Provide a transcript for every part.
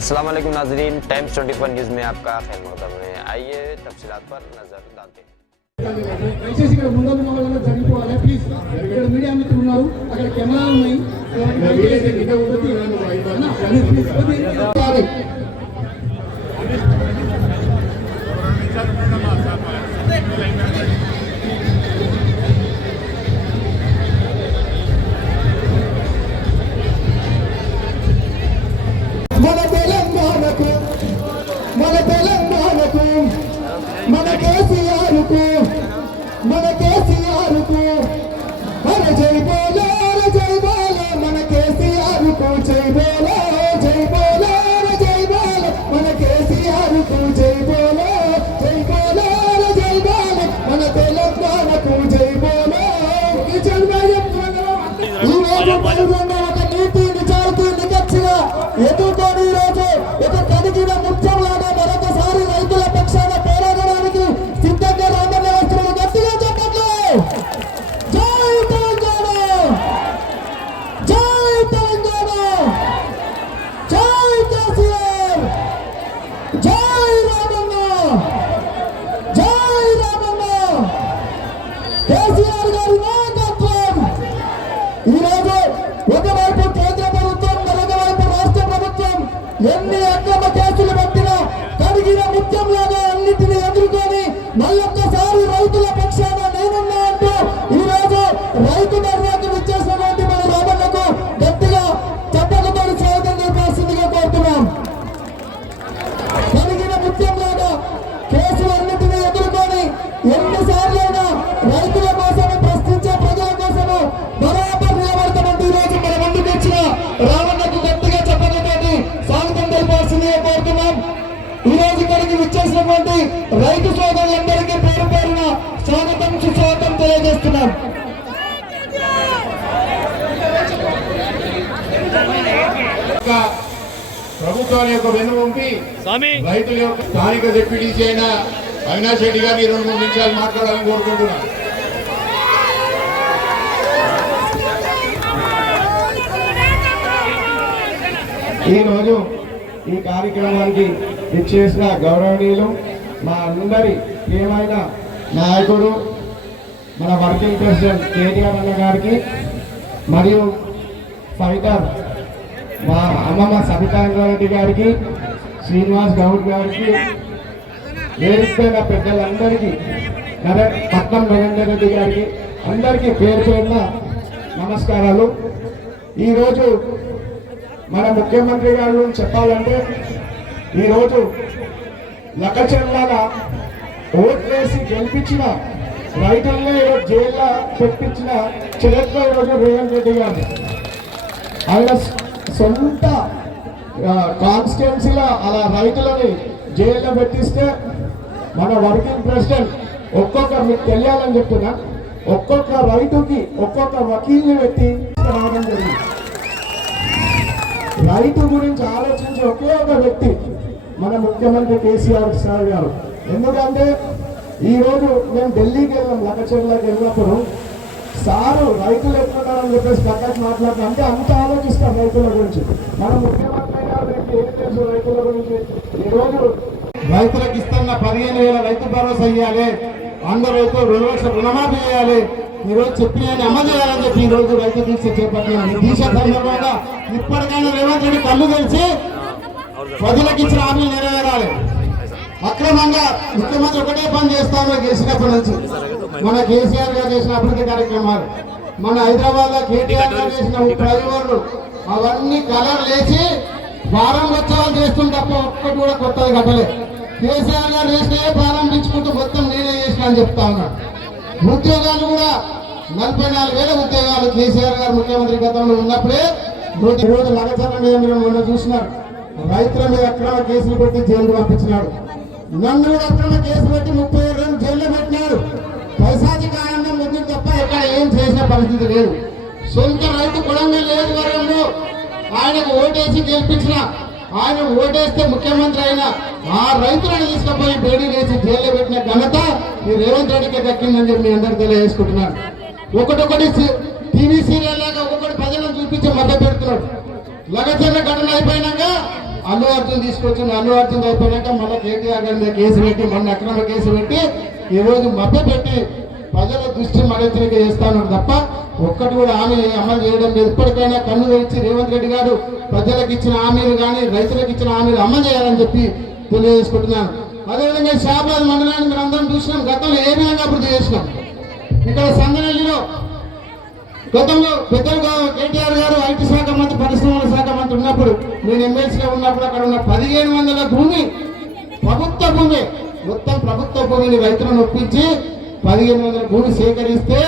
अस्सलाम वालेकुम नाजरीन टाइम्स 24 न्यूज़ में आपका खैर मकदम है आइए तफसीलात पर नज़र डालते हैं దయచేసి ఇక్కడ ముందు వల్ల జరిగిపోవాలి ప్లీజ్ ఇక్కడ మీడియా మిత్రులు ఉన్నారు అక్కడ కెమెరాలు ఉన్నాయి అన్న, ప్లీజ్, కేసీఆర్కు మన కేసీఆర్కు కేసీఆర్ గారి యొక్క ప్రభుత్వాన్ని యొక్క వెన్నువంపి రైతుల యొక్క స్థానిక డిప్యూటీసీ అయిన అవినాష్ రెడ్డి గారిని రెండు మూడు నిమిషాలు మాట్లాడాలని కోరుకుంటున్నాను ఈరోజు ఈ కార్యక్రమానికి ఇచ్చేసిన గౌరవనీయులు మా అందరి ప్రియమైన నాయకుడు మన వర్కింగ్ ప్రెసిడెంట్ కేటీఆర్ అన్న గారికి మరియు ఫైటర్ మా అమ్మమ్మ సబితాంగారెడ్డి గారికి శ్రీనివాస్ గౌడ్ గారికి వేరుపైన పెద్దలందరికీ నరే పట్నం నరేందర్ రెడ్డి గారికి అందరికీ పేరు పేరున నమస్కారాలు. ఈరోజు మన ముఖ్యమంత్రి గారు చెప్పాలంటే ఈరోజు లక్కచెర్లాల ఓట్లేసి గెలిపించిన రైతుల్ని ఈరోజు జైల్లో పెట్టించిన చరిత్ర ఈరోజు రేవంత్ రెడ్డి గారు ఆయన సొంత కాన్స్టిట్యున్సీలో అలా రైతులని జైల్లో పెట్టిస్తే మన వర్కింగ్ ప్రెసిడెంట్ ఒక్కొక్క మీకు తెలియాలని చెప్తున్నా ఒక్కొక్క రైతుకి ఒక్కొక్క వకీల్ని పెట్టి రావడం జరిగింది. రైతు గురించి ఆలోచించే ఒకే ఒక వ్యక్తి మన ముఖ్యమంత్రి కేసీఆర్ సార్ గారు. ఎందుకంటే ఈరోజు మేము ఢిల్లీకి వెళ్ళాం లక్కచెర్లకు వెళ్ళినప్పుడు. సారు రైతులు ఎట్లున్నారని చెప్పేసి పక్కకి మాట్లాడుతాం అంటే అంత ఆలోచిస్తాం రైతుల గురించి. మన ముఖ్యమంత్రి గారు ఏం తెలుసు రైతుల గురించి? ఈరోజు రైతులకు ఇస్తున్న పదిహేను వేల రైతు భరోసా ఇవ్వాలి అందరూ రైతులు రెండు లక్షల రుణమాఫీ చేయాలి. ఈరోజు రోజు చెప్పిన అమలు చేయాలని చెప్పి ఈరోజు రైతు దీక్ష చేపట్టినాం దీక్ష సందర్భంగా ఇప్పటికైనా రేవంత్ రెడ్డి కళ్ళు తెలిసి ప్రజలకు ఇచ్చిన హామీలు నెరవేరాలి. అక్రమంగా ముఖ్యమంత్రి ఒకటే పని చేస్తాను గెలిచినప్పటి నుంచి. మన కేసీఆర్ గారు చేసిన అభివృద్ధి కార్యక్రమాలు. మన హైదరాబాద్లో కేటీఆర్ గారు చేసిన ఫ్లైఓవర్లు అవన్నీ కలర్ లేచి ప్రారంభోత్సవాలు చేస్తుంది తప్ప ఒక్కటి కూడా కొత్తది కట్టలేదు కేసీఆర్ గారు చేసినవే ప్రారంభించుకుంటూ మొత్తం నేనే చేసిన అని చెప్తా ఉన్నాడు ఉద్యోగాలు కూడా నలభై నాలుగు వేల ఉద్యోగాలు కేసీఆర్ గారు ముఖ్యమంత్రి గతంలో ఉన్నప్పుడే ఈరోజు రోజు మీద మీరు మొన్న చూసినారు. రైతుల మీద అక్రమ కేసులు పెట్టి జైలు పంపించినాడు నన్ను కూడా అక్రమ కేసు పెట్టి ముప్పై ఏడు రోజులు జైల్లో పెట్టినారు. పైసాచిక ఆనందం ఉంది తప్ప ఎక్కడ ఏం చేసిన పరిస్థితి లేదు. సొంత రైతు కులంగా లేదు వరంలో ఆయనకు ఓటేసి గెలిపించిన ఆయన ఓటేస్తే ముఖ్యమంత్రి అయిన ఆ రైతులను తీసుకుపోయి బేడీ వేసి జైల్లో పెట్టిన ఘనత ఈ రేవంత్ రెడ్డికి దక్కిందని చెప్పి మీ అందరు తెలియజేసుకుంటున్నాను. ఒకటొకటి టీవీ సీరియల్ లాగా ఒక్కొక్కటి ప్రజలను చూపించి మద్దతు పెడుతున్నాడు. లగచర్ల ఘటన అయిపోయినాక అల్లు అర్జున్ తీసుకొచ్చిన అల్లు అర్జున్ అయిపోయాక మళ్ళీ కేటీఆర్ గారి మీద కేసు పెట్టి మొన్న అక్రమ కేసు పెట్టి ఈ రోజు మభ్య పెట్టి ప్రజల దృష్టి మరింతగా చేస్తాను తప్ప ఒక్కటి కూడా హామీ అమలు చేయడం లేదు. ఇప్పటికైనా కన్ను తెచ్చి రేవంత్ రెడ్డి గారు ప్రజలకు ఇచ్చిన హామీలు కానీ రైతులకు ఇచ్చిన హామీలు అమలు చేయాలని చెప్పి తెలియజేసుకుంటున్నాను. అదేవిధంగా షాబాద్ మండలాన్ని మీరు అందరం చూసినాం. గతంలో ఏ విధంగా అభివృద్ధి చేసినాం? ఇక్కడ సంగనల్లిలో గతంలో పెద్దలుగా కేటీఆర్ గారు ఐటీ శాఖ మంత్రి పరిశ్రమల శాఖ మంత్రి ఉన్నప్పుడు నేను ఎమ్మెల్సీగా ఉన్నప్పుడు అక్కడ ఉన్న పదిహేను వందల భూమి ప్రభుత్వ భూమి మొత్తం ప్రభుత్వ భూమిని రైతులను ఒప్పించి పదిహేను వందల భూమి సేకరిస్తే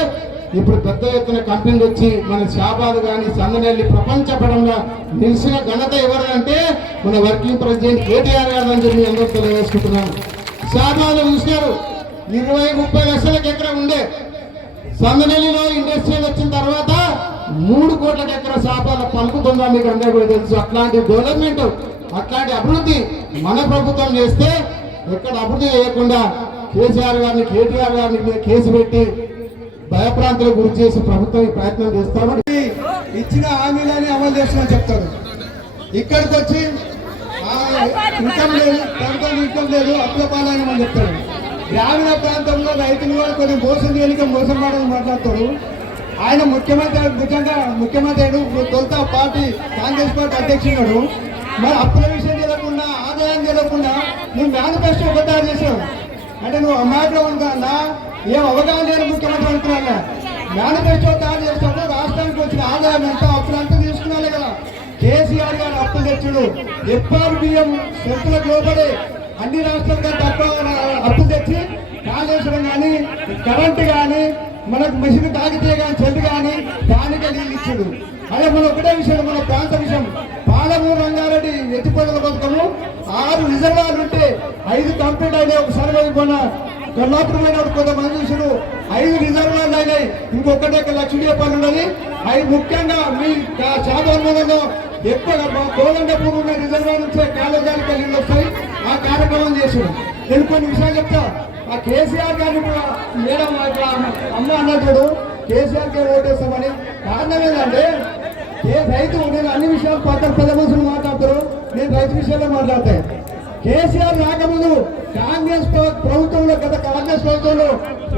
ఇప్పుడు పెద్ద ఎత్తున కంపెనీలు వచ్చి మన షాబాద్ కానీ సందనెల్లి ప్రపంచ పడంగా నిలిచిన ఘనత ఎవరంటే మన వర్కింగ్ ప్రెసిడెంట్ కేటీఆర్ గారు అని చెప్పి అందరూ తెలియజేసుకుంటున్నాను. షాబాద్ చూసినారు ఇరవై ముప్పై లక్షలకు ఎకరం ఉండే సంగనల్లిలో ఇండస్ట్రీ వచ్చిన తర్వాత మూడు కోట్ల దగ్గర శాపాల పలుకుతుందా మీకు అందరూ కూడా తెలుసు. అట్లాంటి డెవలప్మెంట్ అట్లాంటి అభివృద్ధి మన ప్రభుత్వం చేస్తే ఎక్కడ అభివృద్ధి చేయకుండా కేసీఆర్ గారిని కేటీఆర్ గారిని కేసు పెట్టి భయప్రాంతులకు గురి చేసి ప్రభుత్వం ప్రయత్నం చేస్తామని ఇచ్చిన హామీలని అమలు చేస్తామని చెప్తారు. ఇక్కడికి వచ్చి ఇన్కమ్ లేదు ప్రభుత్వం ఇన్కమ్ లేదు అప్పుల పాలని మనం చెప్తారు. గ్రామీణ ప్రాంతంలో రైతులు కూడా కొన్ని మోసం చేయడానికి మోసం ಮಾಡని మాట్లాడతారు ఆయన ముఖ్యమంత్రి ముఖ్యంగా ముఖ్యమంత్రి అయిన తొలుత పార్టీ కాంగ్రెస్ పార్టీ అధ్యక్షుడు. మరి అప్పుల విషయం తెలియకుండా ఆదాయం తెలియకుండా నువ్వు మేనిఫెస్టో ఒక తయారు చేసావు అంటే నువ్వు అమ్మాయిలో ఉన్నా ఏం అవగాహన లేని ముఖ్యమంత్రి అనుకున్నా మేనిఫెస్టో తయారు చేస్తాడు రాష్ట్రానికి వచ్చిన ఆదాయం ఎంత అప్పులంతా తీసుకున్నాను కదా. కేసీఆర్ గారు అప్పులు తెచ్చుడు ఎప్పారు బియ్యం లోపడే అన్ని రాష్ట్రాల తక్కువ అప్పు తెచ్చి కాళేశ్వరం కానీ కరెంటు కానీ మనకు మిషన్ తాగితే కానీ చెట్టు కానీ దానికే నీళ్ళు ఇచ్చాడు. అదే మన ఒకటే విషయం మన ప్రాంత విషయం. పాలమూరు రంగారెడ్డి ఎత్తిపోతల పథకము ఆరు రిజర్వాయర్లు ఉంటే ఐదు కంప్లీట్ అయినాయి ఒక సర్వే కొన్న కల్లాపురమైన కొంతమంది చూసారు ఐదు రిజర్వాయర్లు అయినాయి ఇంకొకటి లక్ష రూపాయలు ఉన్నది. అవి ముఖ్యంగా మీ శాతవరంలో ఎక్కువ కోదండపూర్ ఉన్న రిజర్వాయర్ నుంచే కాలేజానికి నీళ్ళు వస్తాయి. ఆ కార్యక్రమం చేసాడు నేను కొన్ని విషయాలు చెప్తా. ఆ కేసీఆర్ గారిని కూడా మేడం ఇట్లా అమ్మ అన్నట్టు కేసీఆర్ గారు ఓటేస్తామని కారణం ఏంటంటే ఏ రైతు నేను అన్ని విషయాలు పక్కన పెద్ద మనుషులు మాట్లాడతారు. నేను రైతు విషయాల్లో మాట్లాడతాయి. కేసీఆర్ రాకముందు కాంగ్రెస్ ప్రభుత్వంలో గత కాంగ్రెస్ ప్రభుత్వంలో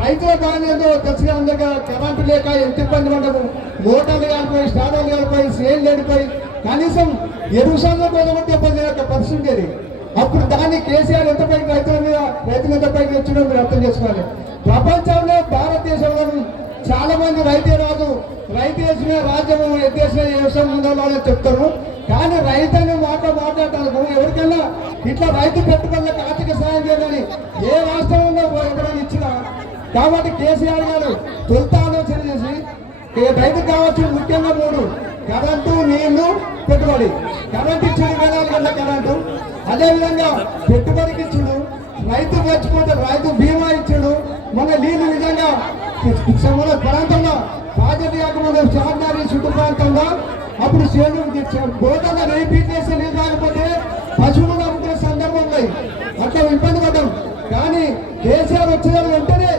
రైతుల బాధ్యత తెలిసిన అందరిగా కరెంటు లేక ఎంత ఇబ్బంది పడ్డము. మోటార్లు కాలిపోయి స్టార్టర్లు కాలిపోయి సేల్ లేడిపోయి కనీసం ఎరువు సంఘం కోసం ఇబ్బంది లేక పరిస్థితి ఉండేది. అప్పుడు దాన్ని కేసీఆర్ ఎంత పైకి రైతుల మీద రైతులు ఎంత పైకి వచ్చిందో మీరు అర్థం చేసుకోవాలి. ప్రపంచంలో భారతదేశంలో చాలా మంది రైతే రాదు. రైతు వేసిన రాజ్యం ఎత్తేసిన వ్యవసాయం ఉండాలని చెప్తారు. కానీ రైతు అనే మాట మాట్లాడటానికి ఎవరికైనా ఇట్లా రైతు పెట్టుబడులకు ఆర్థిక సాయం చేయాలని ఏ రాష్ట్రంలో ఎవరైనా ఇచ్చినా కాబట్టి కేసీఆర్ గారు తొలుత ఆలోచన చేసి ఏ రైతు కావచ్చు ముఖ్యంగా మూడు. కరెంటు నీళ్ళు పెట్టుబడి. కరెంటు ఇచ్చిన ఇరవై నాలుగు గంటల కరెంటు. అదేవిధంగా పెట్టుబడికి ఇచ్చుడు రైతు చచ్చిపోతే రైతు బీమా ఇచ్చాడు మన నీళ్ళు నిజంగా మన ప్రాంతంలో ప్రాజెక్టు కాకముందు చార్నారి చుట్టూ ప్రాంతంలో అప్పుడు సేను గోదాలో రీపీట్ చేసి నీళ్ళు రాకపోతే పశువులు నమ్ముకునే సందర్భం ఉన్నాయి అట్లా ఇబ్బంది పడ్డాం. కానీ కేసీఆర్ వచ్చిన వెంటనే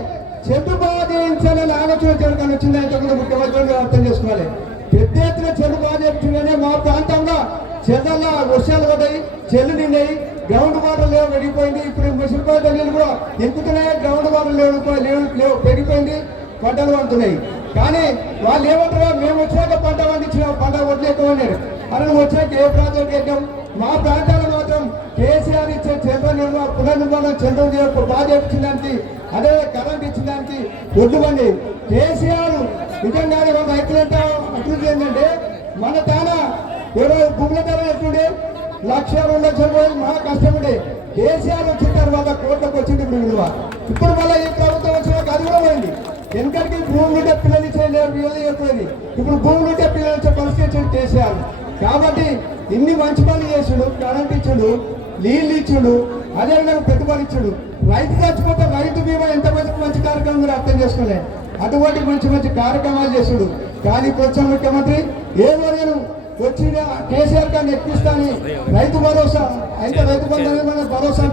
చెట్టు బాగా చేయించాలని ఆలోచన జరగాలని వచ్చింది. అయితే కూడా ముఖ్యమంత్రి అర్థం చేసుకోవాలి. పెద్ద ఎత్తున చెడు బాగా మా ప్రాంతంలో చేతల్లో వర్షాలు పడ్డాయి చెల్లు నిండాయి గ్రౌండ్ వాటర్ లేవు పెరిగిపోయింది ఇప్పుడు మున్సిపాలిటీ నీళ్ళు కూడా ఎక్కుతున్నాయి గ్రౌండ్ వాటర్ లేవు లేవు పెరిగిపోయింది పంటలు పండుతున్నాయి. కానీ వాళ్ళు ఏమంటారు మేము వచ్చాక పంట పండించిన పంట వడ్లు ఎక్కువ ఉన్నారు అని ఏ ప్రాంతానికి వెళ్ళాం మా ప్రాంతాల్లో మాత్రం కేసీఆర్ ఇచ్చే చంద్ర నిర్మాణ పునర్నిర్మాణం చంద్రం ప్రాజెక్ట్ చేపించడానికి అదే కరెంట్ ఇచ్చిందానికి ఒడ్డు బండి కేసీఆర్ నిజంగానే మన రైతులంతా అభివృద్ధి ఏంటంటే మన తానా ఎవరో భూముల ధర ఎట్లుండే లక్ష రెండు లక్షల రూపాయలు మహా కష్టముండే కేసీఆర్ వచ్చిన తర్వాత కోట్లకు వచ్చింది ఇప్పుడు విలువ. ఇప్పుడు మళ్ళీ ఈ ప్రభుత్వం వచ్చినాక అది కూడా పోయింది. ఎందుకంటే భూములు ఉంటే పిల్లలు చేయలేరు పిల్లలు ఇప్పుడు భూములు ఉంటే పిల్లలు ఇచ్చే పరిస్థితి వచ్చింది కేసీఆర్ కాబట్టి ఇన్ని మంచి పనులు చేసాడు కరెంట్ ఇచ్చాడు నీళ్ళు ఇచ్చాడు అదేవిధంగా పెట్టుబడి ఇచ్చాడు. రైతు చచ్చిపోతే రైతు బీమా ఎంత మంచి మంచి కార్యక్రమం మీరు అర్థం చేసుకోలే అటువంటి మంచి మంచి కార్యక్రమాలు చేసాడు. కానీ కొంచెం ముఖ్యమంత్రి ఏదో నేను వచ్చిన కేసీఆర్ గారిని ఎక్కిస్తాని రైతు భరోసా అయితే రైతు బంధు మన భరోసా.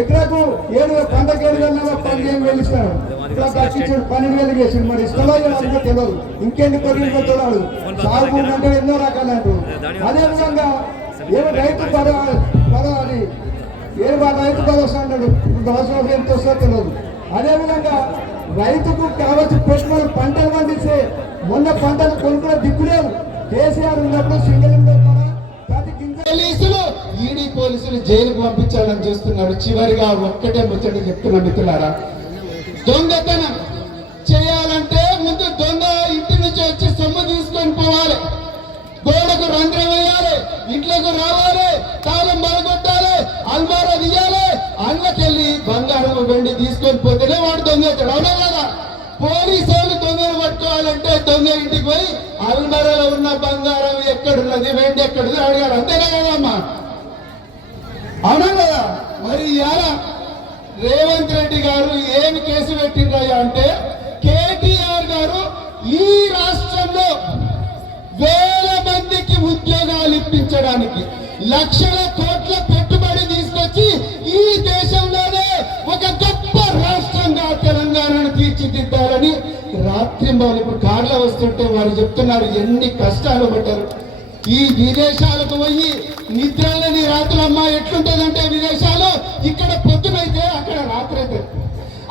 ఎకరాకు ఏడు పంటకు ఏడు వేల పదిహేను వేలు ఇక్కడ దక్కించాడు పన్నెండు వేలు చేసిండు మరి ఇస్తాలో అందుకో తెలియదు. ఇంకెన్ని కొద్ది తెలియదు సాగు అంటే ఎన్నో రకాలు అంటూ అదే విధంగా ఏమో రైతు పదవ పదవ అని ఏం బా రైతు భరోసా అన్నాడు దోషం ఎంత వస్తుందో తెలియదు. అదేవిధంగా రైతుకు కావచ్చు పెట్టుబడి పంటలు పండిస్తే మొన్న పంటలు కొనుక్కునే దిక్కులేదు కేసీఆర్ ఉన్నప్పుడు సింగిల్ పోలీసులు ఈడీ పోలీసులు జైలుకు పంపించాలని చూస్తున్నాడు. చివరిగా ఒక్కటే ముచ్చట చెప్తున్నా మిత్రులారా. దొంగతనం చేయాలంటే ముందు దొంగ ఇంటి నుంచి వచ్చి సొమ్ము తీసుకొని పోవాలి. గోడకు రంధ్రం వేయాలి ఇంట్లోకి రావాలి తాళం బలగొట్టాలి అల్మారా తీయాలి అన్నకెళ్ళి బంగారం వెండి తీసుకొని పోతేనే వాడు దొంగ అవునా కదా? పోలీసు వాళ్ళు దొంగను పట్టుకోవాలంటే దొంగ ఇంటికి పోయి అల్మరలో ఉన్న బంగారం ఎక్కడున్నది? వెండి ఎక్కడుంది? అడగాలి అంతేనా కదమ్మా? అవునా కదా? మరి ఇలా రేవంత్ రెడ్డి గారు ఏమి కేసు పెట్టిండ్రయ్యా అంటే కేటీఆర్ గారు ఈ రాష్ట్రంలో వేల మందికి ఉద్యోగాలు ఇప్పించడానికి లక్షల కోట్ల పెట్టుబడి తీసుకొచ్చి ఈ దేశంలోనే ఒక గొప్ప పెట్టాలని రాత్రి ఇప్పుడు కార్లో వస్తుంటే వారు చెప్తున్నారు ఎన్ని కష్టాలు పడ్డారు. ఈ విదేశాలకు పోయి నిద్రలేని రాత్రులమ్మ ఎట్లుంటదంటే విదేశాలు? ఇక్కడ పొద్దునైతే అక్కడ రాత్రి అయితే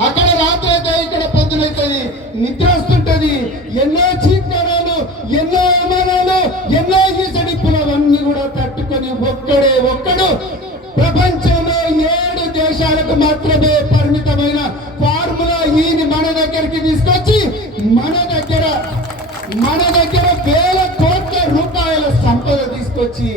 అక్కడ రాత్రి అయితే ఇక్కడ పొద్దునైతుంది నిద్ర వస్తుంటది. ఎన్నో చీకరాలు ఎన్నో అవమానాలు ఎన్నో ఈసడిప్పులు అవన్నీ కూడా తట్టుకొని ఒక్కడే ఒక్కడు. ప్రపంచంలో ఏడు దేశాలకు మాత్రమే పరిమితమైన దగ్గరికి తీసుకొచ్చి మన దగ్గర మన దగ్గర వేల కోట్ల రూపాయల సంపద తీసుకొచ్చి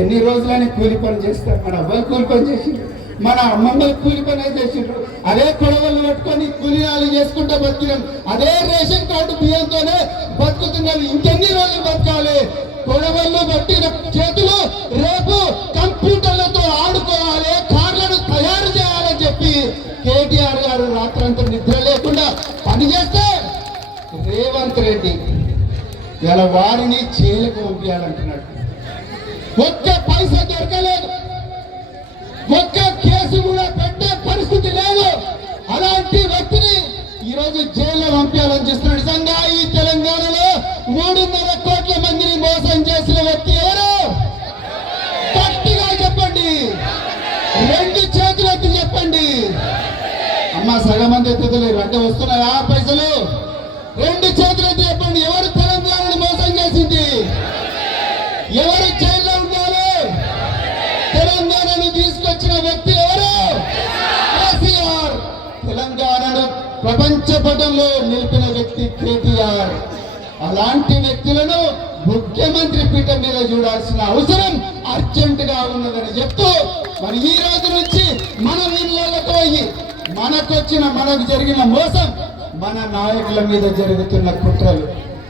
ఎన్ని రోజులని కూలి పని చేస్తారు? మన అబ్బాయి కూలి పని చేసిండ్రు. మన అమ్మమ్మలు కూలి పని చేసిండ్రు. అదే కొడవలు పట్టుకొని కూలినాలు చేసుకుంటూ బతికినాం. అదే రేషన్ కార్డు బియ్యంతోనే బతుకుతున్నాం ఇంకెన్ని రోజులు బతకాలి? కొడవళ్ళు పట్టిన చేతులు రేపు కంప్యూటర్లతో రేవంత్ రెడ్డి. ఇలా వారిని జైలుకు పంపించాలంటున్నాడు ఒక్క పైస దొరకలేదు. ఒక్క కేసు కూడా పెట్టే పరిస్థితి లేదు. అలాంటి వ్యక్తిని ఈరోజు జైల్లో పంపించాలని చూస్తున్నాడు. నిజంగా ఈ తెలంగాణలో మూడున్నర కోట్ల మందిని మోసం చేసిన వ్యక్తి ఎవరు? గట్టిగా చెప్పండి. రెండు చేతులు ఎత్తి చెప్పండి. అమ్మ సగం మంది ఎత్తుతలేరు. అంటే వస్తున్నాయా పైసలు? రెండు చేతులు ఎత్తి చెప్పండి. ఎవరు తెలంగాణను మోసం చేసింది? ఎవరు జైల్లో ఉన్నారు? తెలంగాణను తీసుకొచ్చిన వ్యక్తి ఎవరు? కేసీఆర్. తెలంగాణను ప్రపంచ పటంలో నిలిపిన వ్యక్తి కేటీఆర్. అలాంటి వ్యక్తులను ముఖ్యమంత్రి పీఠం మీద చూడాల్సిన అవసరం అర్జెంట్గా ఉన్నదని చెప్తూ మరి ఈ రోజు నుంచి మన ఇళ్ళకు పోయి మనకొచ్చిన మనకు జరిగిన మోసం మన నాయకుల మీద జరుగుతున్న కుట్రలు.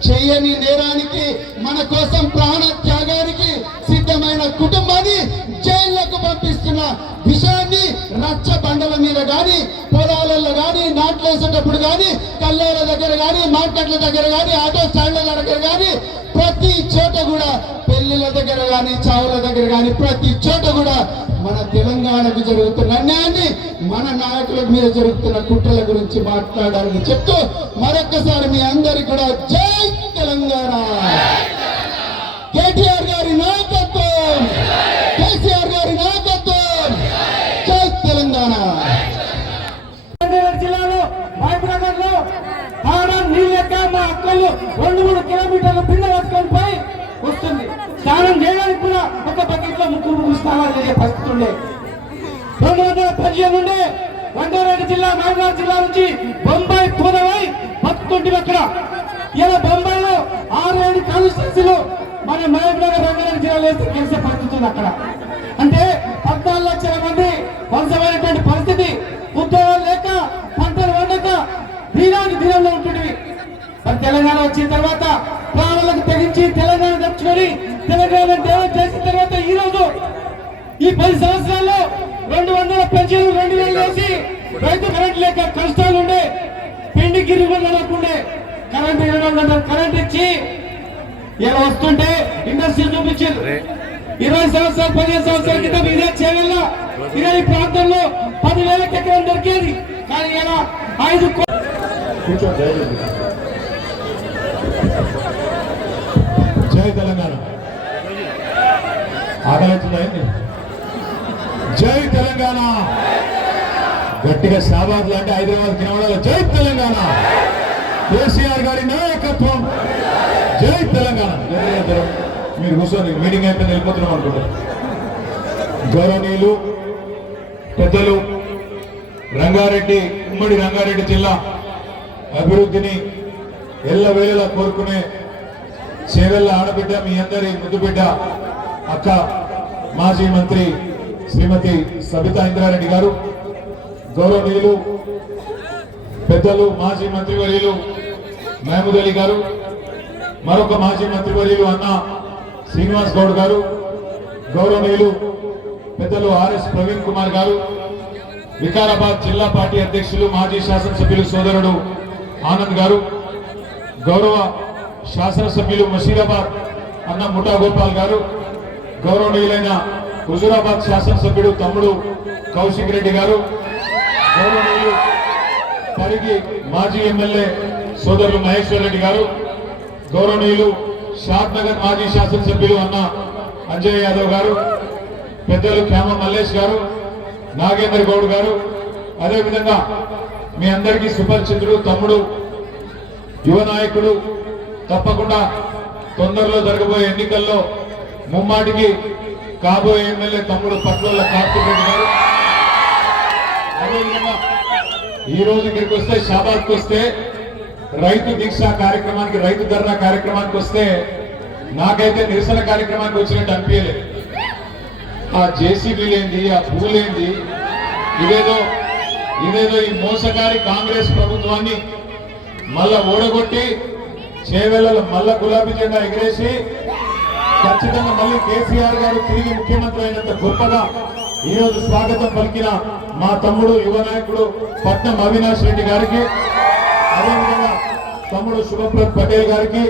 చెయ్యని నేరానికి మన కోసం ప్రాణ త్యాగానికి సిద్ధమైన కుటుంబాన్ని జైళ్ళకు పంపిస్తున్న విషయాన్ని రచ్చ బండల మీద గాని పొలాలలో గాని నాట్లేసేటప్పుడు గాని కల్లేల దగ్గర గాని మార్కెట్ల దగ్గర గాని ఆటో స్టాండ్ల దగ్గర గాని ప్రతి చోట కూడా పెళ్ళిళ్ళ దగ్గర కానీ చావుల దగ్గర కానీ ప్రతి చోట కూడా మన తెలంగాణకు జరుగుతున్న అన్యాయాన్ని మన నాయకుల మీద జరుగుతున్న కుట్రల గురించి మాట్లాడాలని చెప్తూ మరొక్కసారి మీ అందరికి కూడా జై తెలంగాణ. కేటీఆర్ గారి నాయకత్వం. కేసీఆర్ గారి నాయకత్వం. జై తెలంగాణ. జిల్లాలో మహబూబ్నగర్లో మా అక్కలు రెండు మూడు కిలోమీటర్లు పిండ పట్టుకొని వస్తుంది స్నానం చేయడానికి కూడా ఒక బకెట్లో ముక్కు ముగ్గురు ముగ్గురు స్నానాలు చేసే పరిస్థితి ఉండే. రెండు వందల పదిహేను నుండి రంగారెడ్డి జిల్లా మహబూబ్నగర్ జిల్లా నుంచి బొంబాయి పూనమై బతుకుంటుంది అక్కడ. ఇలా బొంబాయిలో ఆరు ఏడు కాన్స్టిట్యూన్సీలు మన మహబూబ్నగర్ రంగారెడ్డి జిల్లాలో వేస్తే గెలిచే పరిస్థితి ఉంది అక్కడ. అంటే పద్నాలుగు లక్షల మంది వలసమైనటువంటి పరిస్థితి ఉద్యోగాలు లేక పంటలు వండక దీనానికి దినంలో ఉంటుంది మరి తెలంగాణ వచ్చిన తర్వాత ప్రాణాలకు తెగించి తెలంగాణ తెచ్చుకొని తెలంగాణ డెవలప్ చేసిన తర్వాత ఈ రోజు ఈ పది సంవత్సరాల్లో రెండు వందల పెన్షన్లు రెండు వేలు వేసి రైతు కరెంట్ లేక కష్టాలు ఉండే పిండి గిరి నడకుండే కరెంట్ ఇరవై గంటలు కరెంట్ ఇచ్చి ఇలా వస్తుంటే ఇండస్ట్రీ చూపించారు. ఇరవై సంవత్సరాలు పదిహేను సంవత్సరాల క్రితం ఇదే చేవెళ్ళ. ఇదే ఈ ప్రాంతంలో పదివేలకు ఎకరం దొరికేది. కానీ ఇలా ఐదు జై తెలంగాణ. ఆకలించిందండి జై తెలంగాణ. గట్టిగా షాబాద్ లాంటి హైదరాబాద్ కినవడాలో జై తెలంగాణ. కేసీఆర్ గారి నాయకత్వం. జై తెలంగాణ. జై మీరు కూర్చొని మీటింగ్ అయిపోయింది వెళ్ళిపోతున్నాం అనుకుంటారు గౌరవనీయులు పెద్దలు రంగారెడ్డి ఉమ్మడి రంగారెడ్డి జిల్లా అభివృద్ధిని ఎల్లవేళలా కోరుకునే చేవెళ్ళ ఆడబిడ్డ మీ అందరి ముద్దుబిడ్డ అక్క మాజీ మంత్రి శ్రీమతి సబితా ఇంద్రారెడ్డి గారు గౌరవనీయులు పెద్దలు మాజీ మంత్రివర్యులు మహమూద్ అలీ గారు మరొక మాజీ మంత్రివర్యులు అన్న శ్రీనివాస్ గౌడ్ గారు గౌరవనీయులు పెద్దలు ఆర్ఎస్ ప్రవీణ్ కుమార్ గారు వికారాబాద్ జిల్లా పార్టీ అధ్యక్షులు మాజీ శాసనసభ్యులు సోదరుడు ఆనంద్ గారు గౌరవ శాసనసభ్యులు ముషీరాబాద్ అన్న ముఠా గోపాల్ గారు గౌరవనీయులైన హుజూరాబాద్ శాసనసభ్యుడు తమ్ముడు కౌశిక్ రెడ్డి గారు గౌరవనీయులు పరిగి మాజీ ఎమ్మెల్యే సోదరులు మహేశ్వర్ రెడ్డి గారు గౌరవనీయులు షాద్ నగర్ మాజీ శాసనసభ్యులు అన్న అంజయ్ యాదవ్ గారు పెద్దలు క్యామ మల్లేష్ గారు నాగేంద్ర గౌడ్ గారు అదేవిధంగా మీ అందరికీ సుపరిచితుడు తమ్ముడు యువ నాయకుడు తప్పకుండా తొందరలో జరగబోయే ఎన్నికల్లో ముమ్మాటికి కాబోయే ఎమ్మెల్యే తమ్ముడు పట్ల కార్తీక్ రెడ్డి గారు. అదేవిధంగా ఈ రోజు ఇక్కడికి వస్తే షాబాద్కి వస్తే రైతు దీక్ష కార్యక్రమానికి రైతు ధర్నా కార్యక్రమానికి వస్తే నాకైతే నిరసన కార్యక్రమానికి వచ్చినట్టు అనిపించలేదు. ఆ జేసీబీలేంది ఆ పూలేంది ఇదేదో ఇదేదో ఈ మోసగారి కాంగ్రెస్ ప్రభుత్వాన్ని మళ్ళా ఓడగొట్టి చేవెళ్ళలో మళ్ళా గులాబీ జెండా ఎగిరేసి ఖచ్చితంగా మళ్ళీ కేసీఆర్ గారు తిరిగి ముఖ్యమంత్రి అయినంత గొప్పగా ఈరోజు రోజు స్వాగతం పలికిన మా తమ్ముడు యువ నాయకుడు పట్నం అవినాష్ రెడ్డి గారికి అదేవిధంగా తమ్ముడు శుభప్రద్ పటేల్ గారికి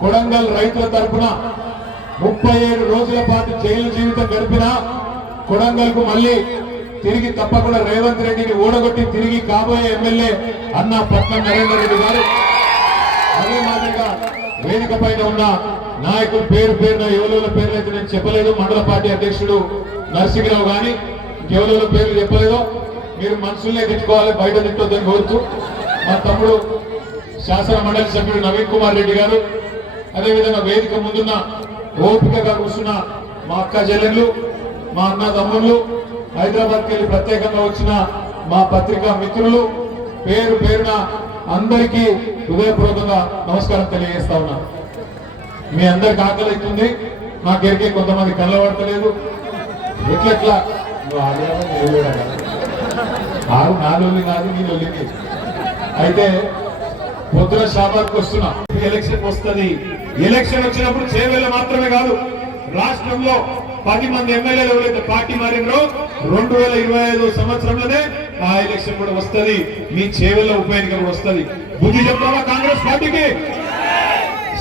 కొడంగల్ రైతుల తరపున ముప్పై ఏడు రోజుల పాటు జైలు జీవితం గడిపిన కొడంగల్కు మళ్ళీ తిరిగి తప్పకుండా రేవంత్ రెడ్డిని ఓడగొట్టి తిరిగి కాబోయే ఎమ్మెల్యే అన్న పట్నం నరేందర్ రెడ్డి గారు. అదే మాదిరిగా వేదిక పైన ఉన్న నాయకుల పేరు పేరున ఎవరెవల పేర్లు అయితే నేను చెప్పలేదు మండల పార్టీ అధ్యక్షుడు నరసింహరావు గాని ఎవరెవల పేర్లు చెప్పలేదు. మీరు మనసులే తిట్టుకోవాలి బయట తిట్టొద్దని కోరుతూ మా తమ్ముడు శాసన మండలి సభ్యుడు నవీన్ కుమార్ రెడ్డి గారు అదేవిధంగా వేదిక ముందున్న ఓపికగా కూర్చున్న మా అక్క చెల్లెళ్ళు మా అన్న తమ్ముళ్ళు హైదరాబాద్కి వెళ్ళి ప్రత్యేకంగా వచ్చిన మా పత్రికా మిత్రులు పేరు పేరున అందరికీ హృదయపూర్వకంగా నమస్కారం తెలియజేస్తా ఉన్నా మీ అందరికి ఆకలి అవుతుంది. నాకెరికే కొంతమంది కళ్ళబడతలేదు ఎట్లెట్లా నువ్వు కాదు. ఆరు నాలుగు కాదు నీ లొల్లికి అయితే పొద్దున షాబాద్కి వస్తున్నా. ఎలక్షన్ వస్తుంది. ఎలక్షన్ వచ్చినప్పుడు చేవేళ్ళ మాత్రమే కాదు రాష్ట్రంలో పది మంది ఎమ్మెల్యేలు ఎవరైతే పార్టీ మారినరో రెండు వేల ఇరవై ఐదు సంవత్సరంలోనే ఆ ఎలక్షన్ కూడా వస్తది. మీ చేవెళ్ళ ఉప ఎన్నిక కూడా వస్తది. బుద్ధి చెప్తావా కాంగ్రెస్ పార్టీకి?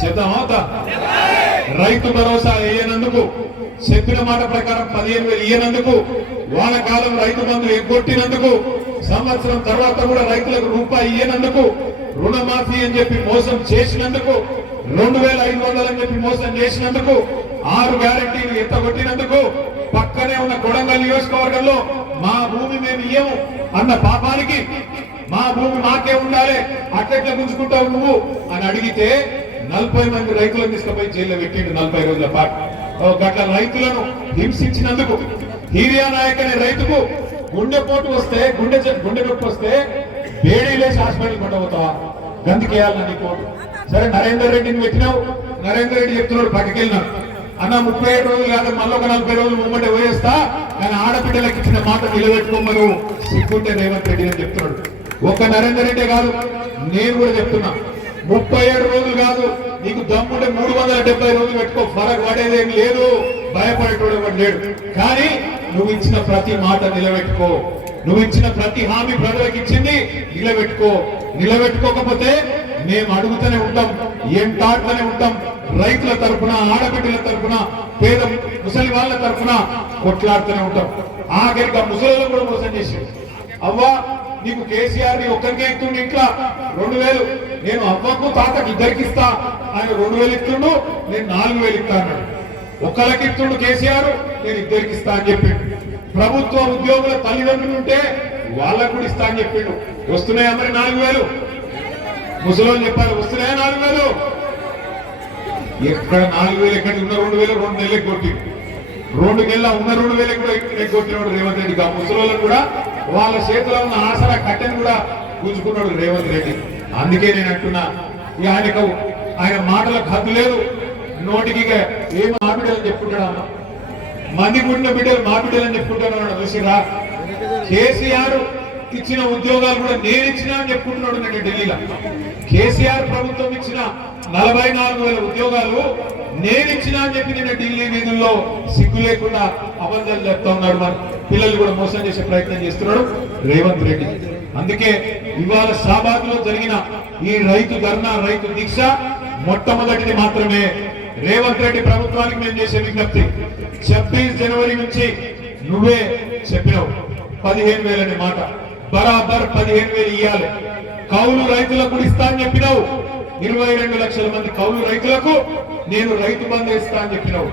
చెప్తామా రైతు భరోసా వేయనందుకు చెప్పిన మాట ప్రకారం పదిహేను వేలు ఇయ్యనందుకు వానకాలం రైతు బంధు ఎగ్గొట్టినందుకు సంవత్సరం తర్వాత కూడా రైతులకు రూపాయి ఇయ్యనందుకు రుణమాఫీ అని చెప్పి మోసం చేసినందుకు రెండు వేల ఐదు వందలు అని చెప్పి మోసం చేసినందుకు ఆరు గ్యారంటీలు ఎత్తగొట్టినందుకు పక్కనే ఉన్న కొడంగల్ నియోజకవర్గంలో మా భూమి మేము ఇయ్యము అన్న పాపానికి మా భూమి మాకే ఉండాలి అట్లెట్లా గుంజుకుంటావు నువ్వు అని అడిగితే నలభై మంది రైతులను తీసుకుపోయి జైల్లో పెట్టిండు నలభై రోజుల పాటు. ఓ గట్ల రైతులను హింసించినందుకు హీరియా నాయక్ అనే రైతుకు గుండెపోటు వస్తే గుండె గుండె నొప్పి వస్తే బేడీలేసి హాస్పిటల్ పట్టబోతావా గందుకేయాలని నీ కోటు సరే నరేందర్ రెడ్డిని పెట్టినావు. నరేందర్ రెడ్డి చెప్తున్నాడు పట్టుకెళ్ళినాడు అన్న ముప్పై ఏడు రోజులు కాదు మళ్ళీ ఒక నలభై రోజులు ముమ్మటే పోయేస్తా కానీ ఆడపిల్లలకు ఇచ్చిన మాట నిలబెట్టుకోమను. సిగ్గుంటే రేవంత్ రెడ్డి అని చెప్తున్నాడు. ఒక్క నరేందర్ రెడ్డి కాదు నేను కూడా చెప్తున్నా. ముప్పై ఏడు రోజులు కాదు నీకు దమ్ముంటే మూడు వందల డెబ్బై రోజులు పెట్టుకో ఫరక్ పడేదేం లేదు భయపడేటోడు లేడు. కానీ నువ్వు ఇచ్చిన ప్రతి మాట నిలబెట్టుకో. నువ్వు ఇచ్చిన ప్రతి హామీ ప్రజలకు ఇచ్చింది నిలబెట్టుకో. నిలబెట్టుకోకపోతే మేము అడుగుతూనే ఉంటాం ఏం తాడుతూనే ఉంటాం రైతుల తరపున ఆడబిడ్డల తరపున పేద ముసలి వాళ్ళ తరపున కొట్లాడుతూనే ఉంటాం. ఆఖరిగా ముసలిలో కూడా మోసం చేసి అవ్వా నీకు కేసీఆర్ని ఒక్కరికే ఇస్తుండే ఇంట్లో. రెండు వేలు. నేను అవ్వకు తాతకి ఇద్దరికి ఇస్తా. ఆయన రెండు వేలు ఇస్తుండు నేను నాలుగు వేలు ఇస్తాను ఒక్కరికి ఇస్తుండు కేసీఆర్ నేను ఇద్దరికి ఇస్తా అని చెప్పిండు. ప్రభుత్వ ఉద్యోగుల తల్లిదండ్రులు ఉంటే వాళ్ళకు కూడా ఇస్తా అని చెప్పిండు. వస్తున్నాయా మరి నాలుగు వేలు? ముసలోళ్ళు చెప్పాలి వస్తున్నాయా నాలుగు వేలు? ఎక్కడ నాలుగు వేలు ఎక్కడ ఉన్న రెండు వేలు రెండు నెలలకు కొట్టి రెండు నెలల ఉన్న రెండు వేలకు కూడా ఎక్కువ కొట్టినాడు రేవంత్ రెడ్డి ఆ కూడా వాళ్ళ చేతిలో ఉన్న ఆసరా కట్టెను కూడా గుంజుకున్నాడు రేవంత్ రెడ్డి. అందుకే నేను అంటున్నా ఇక ఆయనకు ఆయన మాటలకు హద్దు లేదు. నోటికి ఏం ఆవిడని చెప్పుకుంటాడు మంది పుట్టిన బిడ్డలు మా బిడ్డలని చెప్పుకుంటున్నాడు చూసిరా కేసీఆర్ ఇచ్చిన ఉద్యోగాలు కూడా నేను ఇచ్చిన అని చెప్పుకుంటున్నాడు నేను ఢిల్లీలో. కేసీఆర్ ప్రభుత్వం ఇచ్చిన నలభై నాలుగు వేల ఉద్యోగాలు నేను ఇచ్చిన అని చెప్పి నేను ఢిల్లీ వీధుల్లో సిగ్గు లేకుండా అబద్ధాలు చెప్తా ఉన్నాడు మరి. పిల్లలు కూడా మోసం చేసే ప్రయత్నం చేస్తున్నాడు రేవంత్ రెడ్డి. అందుకే ఇవాళ షాబాద్లో జరిగిన ఈ రైతు ధర్నా రైతు దీక్ష మొట్టమొదటిది మాత్రమే. రేవంత్ రెడ్డి ప్రభుత్వానికి మేము చేసే విజ్ఞప్తి. ఛబ్బీస్ జనవరి నుంచి నువ్వే చెప్పినావు. పదిహేను వేలని మాట. బరాబర్ పదిహేను వేలు ఇవ్వాలి కౌలు రైతులకు ఇస్తా అని చెప్పినావు. ఇరవై రెండు లక్షల మంది కౌలు రైతులకు నేను రైతు బంధు ఇస్తా అని చెప్పినావు.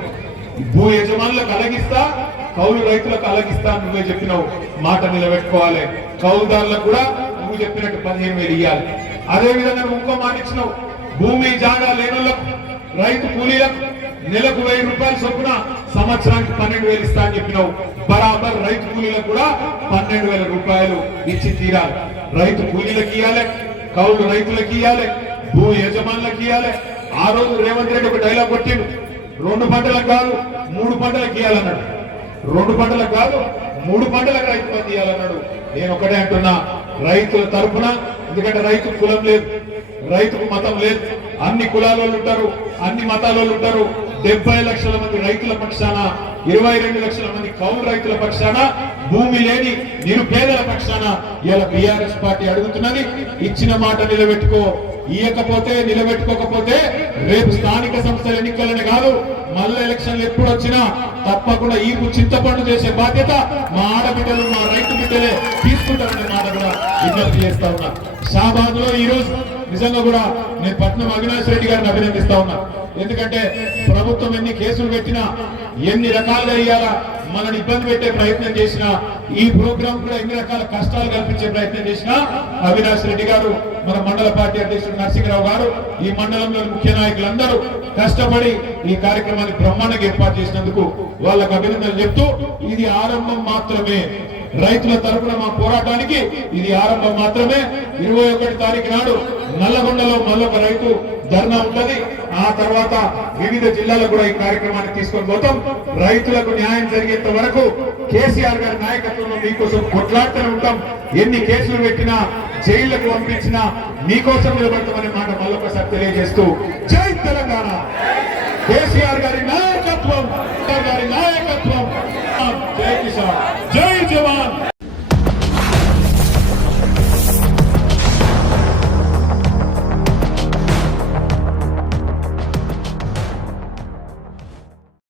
భూ యజమానులకు అలగిస్తా కౌలు రైతులకు అలగిస్తా అని నువ్వే చెప్పినావు. మాట నిలబెట్టుకోవాలి. కౌలుదారులకు కూడా నువ్వు చెప్పినట్టు పదిహేను వేలు ఇవ్వాలి అదే విధంగా నువ్వు ఇంకో మాట ఇచ్చినావు. భూమి జాగా లేనులకు రైతు కూలీలకు నెలకు వెయ్యి రూపాయలు చొప్పున సంవత్సరానికి పన్నెండు వేలు ఇస్తా అని చెప్పినావు. బరాబర్ రైతు కూలీలకు కూడా పన్నెండు వేల రూపాయలు ఇచ్చి తీరాలి. రైతు కూలీలకు ఇవ్వాలి కౌలు రైతులకు ఇవ్వాలి భూ యజమానులకు ఇవ్వాలి ఆ రోజు రేవంత్ రెడ్డి ఒక డైలాగ్ కొట్టిండు. రెండు పంటలకు కాదు మూడు పంటలకు ఇవ్వాలన్నాడు రెండు పంటలకు కాదు మూడు పంటలకు రైతు పని ఇవ్వాలన్నాడు నేను ఒకటే అంటున్నా రైతుల తరపున ఎందుకంటే రైతు కులం లేదు రైతుకు మతం లేదు. అన్ని కులాల వాళ్ళు ఉంటారు అన్ని మతాల వాళ్ళు ఉంటారు. డెబ్బై లక్షల మంది రైతుల పక్షాన ఇరవై రెండు లక్షల మంది కౌలు రైతుల పక్షాన భూమి లేని నిరుపేదల పక్షాన ఇలా బీఆర్ఎస్ పార్టీ అడుగుతున్నది. ఇచ్చిన మాట నిలబెట్టుకో ఇయ్యకపోతే నిలబెట్టుకోకపోతే రేపు స్థానిక సంస్థల ఎన్నికలని కాదు మళ్ళీ ఎలక్షన్లు ఎప్పుడు వచ్చినా తప్పకుండా ఈ చింతపండు చేసే బాధ్యత మా ఆడబిడ్డలు మా రైతు బిడ్డలే తీసుకుంటారనే మాట కూడా విజ్ఞప్తి చేస్తా ఉన్నా. షాబాద్లో ఈ రోజు నిజంగా కూడా నేను పట్నం అవినాష్ రెడ్డి గారిని అభినందిస్తా ఉన్నా. ఎందుకంటే ప్రభుత్వం ఎన్ని కేసులు పెట్టినా ఎన్ని రకాలుగా ఇయ్యాలా మనల్ని ఇబ్బంది పెట్టే ప్రయత్నం చేసినా ఈ ప్రోగ్రాం కూడా ఎన్ని రకాల కష్టాలు కల్పించే ప్రయత్నం చేసినా అవినాష్ రెడ్డి గారు మన మండల పార్టీ అధ్యక్షుడు నరసింహరావు గారు ఈ మండలంలోని ముఖ్య నాయకులందరూ కష్టపడి ఈ కార్యక్రమాన్ని బ్రహ్మాండంగా ఏర్పాటు చేసినందుకు వాళ్ళకు అభినందనలు చెప్తూ ఇది ఆరంభం మాత్రమే. రైతుల తరఫున మా పోరాటానికి ఇది ఆరంభం మాత్రమే. ఇరవై ఒకటి తారీఖు నాడు నల్లగొండలో మళ్ళొక రైతు ధర్నా ఉంటుంది ఆ తర్వాత వివిధ జిల్లాలో కూడా ఈ కార్యక్రమాన్ని తీసుకొని పోతాం. రైతులకు న్యాయం జరిగేంత వరకు కేసీఆర్ గారి నాయకత్వంలో మీకోసం కొట్లాడుతూనే ఉంటాం. ఎన్ని కేసులు పెట్టినా జైళ్ళకు పంపించినా మీకోసం నిలబడతామనే మాట మళ్ళొకసారి తెలియజేస్తూ జై తెలంగాణ. కేసీఆర్ గారి నాయకత్వం గారి నాయకత్వం. జై కిషాన్ జై